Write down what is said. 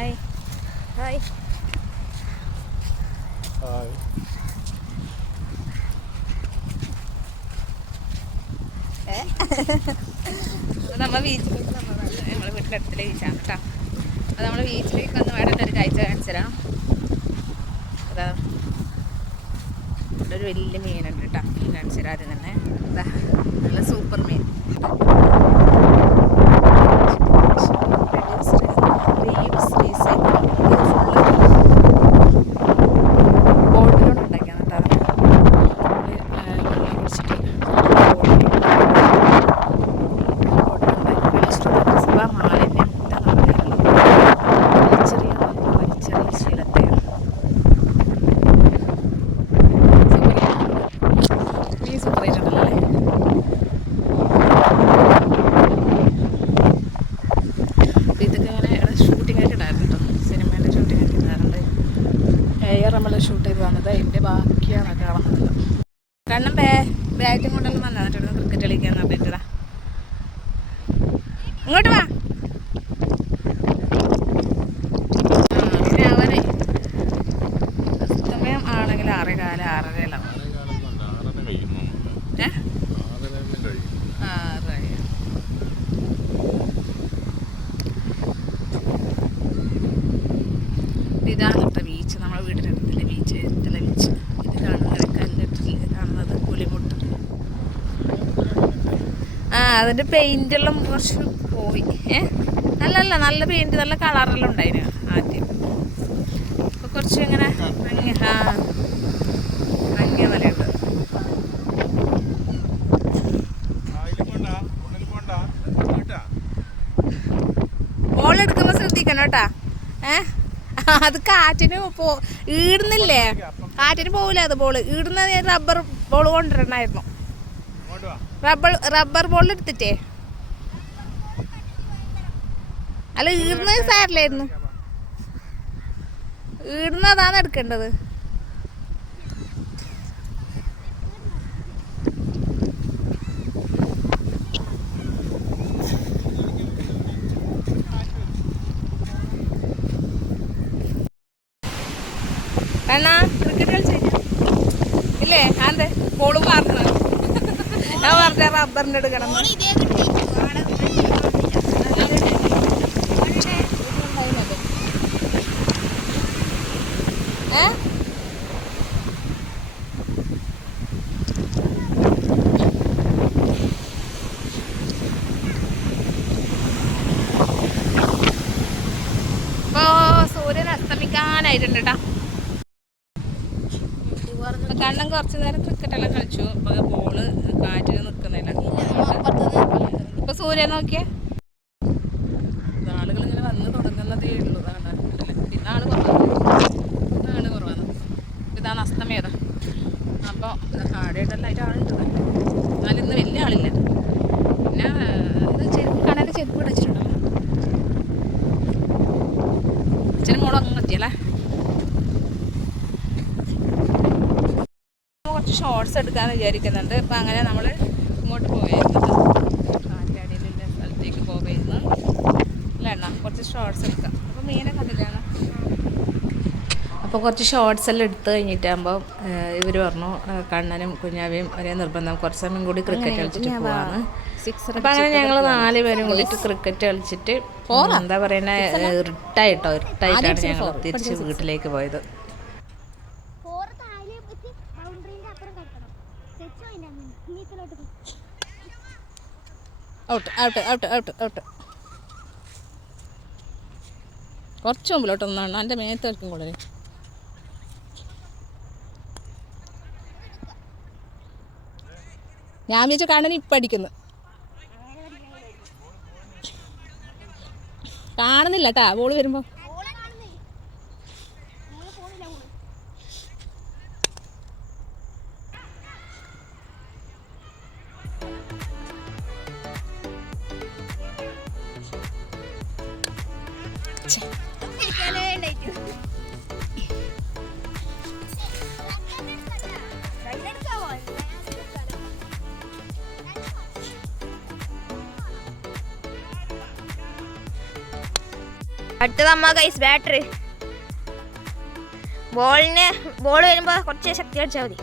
Hi hi hi നമ്മ ബീച്ചിലേക്ക് നമ്മളെ വീട്ടിന്റെ അടുത്തിലെ ബീച്ചാണ് കേട്ടോ അപ്പോൾ നമ്മൾ ബീച്ചിലേക്ക് വന്ന് വേണ്ട ഒരു കാഴ്ച കാണിച്ചു തരാം അതാ. ഇവിടെ ഒരു വലിയ മീനുണ്ട് കേട്ടോ മീൻ കാണിച്ചു തരാം ആദ്യം തന്നെ. അതാ നല്ല സൂപ്പർ മീൻ. ഇതാണ് കേട്ടോ ബീച്ച് നമ്മുടെ വീടിന്റെ അടുത്തുള്ള ബീച്ച് ഇതല്ല ബീച്ച് ഇത് കാണുന്നത് കല്ലിട്ടിൽ കാണുന്നത് പുലിമുട്ട്. ആ അതിന്റെ പെയിന്റെല്ലാം കുറച്ച് പോയി. ഏ? അല്ലല്ല നല്ല പെയിന്റ് നല്ല കളറെല്ലാം ഉണ്ടായിരുന്നു ആദ്യം. ഇപ്പൊ കുറച്ച് ഇങ്ങനെ ഭംഗി ആ എടുക്കുമ്പോൾ ശ്രദ്ധിക്കണം കേട്ടാ. ഏ? അത് കാറ്റിന് പോ ഈടുന്നില്ലേ? കാറ്റിന് പോവില്ല അത് ബോൾ ഈടുന്ന റബ്ബർ ബോൾ കൊണ്ടുവരണമായിരുന്നു റബ്ബർ റബ്ബർ ബോൾ എടുത്തിട്ടേ. അല്ല ഈടുന്നത് സാരില്ലായിരുന്നു ഈടുന്നതാണ് എടുക്കേണ്ടത്? എന്നാ ക്രിക്കറ്റ് ഇല്ലേ അതെ പോൾ പറഞ്ഞു ഞാൻ പറഞ്ഞ റബ്ബറിന്റെ എടുക്കണം സൂര്യൻ അസ്തമിക്കാനായിട്ടുണ്ട് കേട്ടാ അപ്പൊ കണ്ണൻ കുറച്ച് നേരം ക്രിക്കറ്റ് എല്ലാം കളിച്ചു. അപ്പൊ ബോൾ കാറ്റിന് നിക്കുന്നില്ല ഇപ്പൊ സൂര്യ നോക്കിയേ? വന്ന് തുടങ്ങുന്നതേ ഉള്ളൂ. പിന്നെ ആൾ കുറവാണ് ആൾ കുറവാണ് ഇതാണ് അസ്തമേത അപ്പോൾ ആടെയിട്ടെല്ലാം ആയിട്ട് ആളുണ്ട് കുറച്ച് ഷോർട്സ് എടുക്കാമെന്ന് വിചാരിക്കുന്നുണ്ട്. അപ്പം അങ്ങനെ നമ്മൾ ഇങ്ങോട്ട് പോയായിരുന്നു കാറ്റാടിയിലുള്ള സ്ഥലത്തേക്ക് പോകായിരുന്നു അല്ല എണ്ണ കുറച്ച് ഷോർട്സ് എടുക്കാം. അപ്പോൾ മീനെ കണ്ടില്ലാണ് അപ്പോൾ കുറച്ച് ഷോർട്സ് എല്ലാം എടുത്ത് കഴിഞ്ഞിട്ടാകുമ്പോൾ ഇവർ പറഞ്ഞു കണ്ണനും കുഞ്ഞാവിയും ഒരേ നിർബന്ധം. കുറച്ച് സമയം കൂടി ക്രിക്കറ്റ് കളിച്ചിട്ട് പോവാണ് അപ്പം അങ്ങനെ ഞങ്ങൾ നാല് പേരും കൂടിയിട്ട് ക്രിക്കറ്റ് കളിച്ചിട്ട് എന്താ പറയുന്നത് ഇരുട്ടായിട്ടോ ഇരുട്ടായിട്ടാണ് ഞങ്ങൾ തിരിച്ച് വീട്ടിലേക്ക് പോയത്. Out out out out out കുറച്ച് മുമ്പിലോട്ട് ഒന്നാണ്. എന്റെ മേത്ത് കളിക്കും കൂടുതൽ ഞാൻ വിചാരിച്ച കാണാൻ ഇപ്പം അടിക്കുന്നു. കാണുന്നില്ല കേട്ടാ ബോൾ വരുമ്പോൾ അടുത്തതമ്മ കൈസ് ബാറ്ററി ബോളിന് ബോൾ വരുമ്പോൾ കുറച്ച് ശക്തി അടിച്ചാൽ മതി.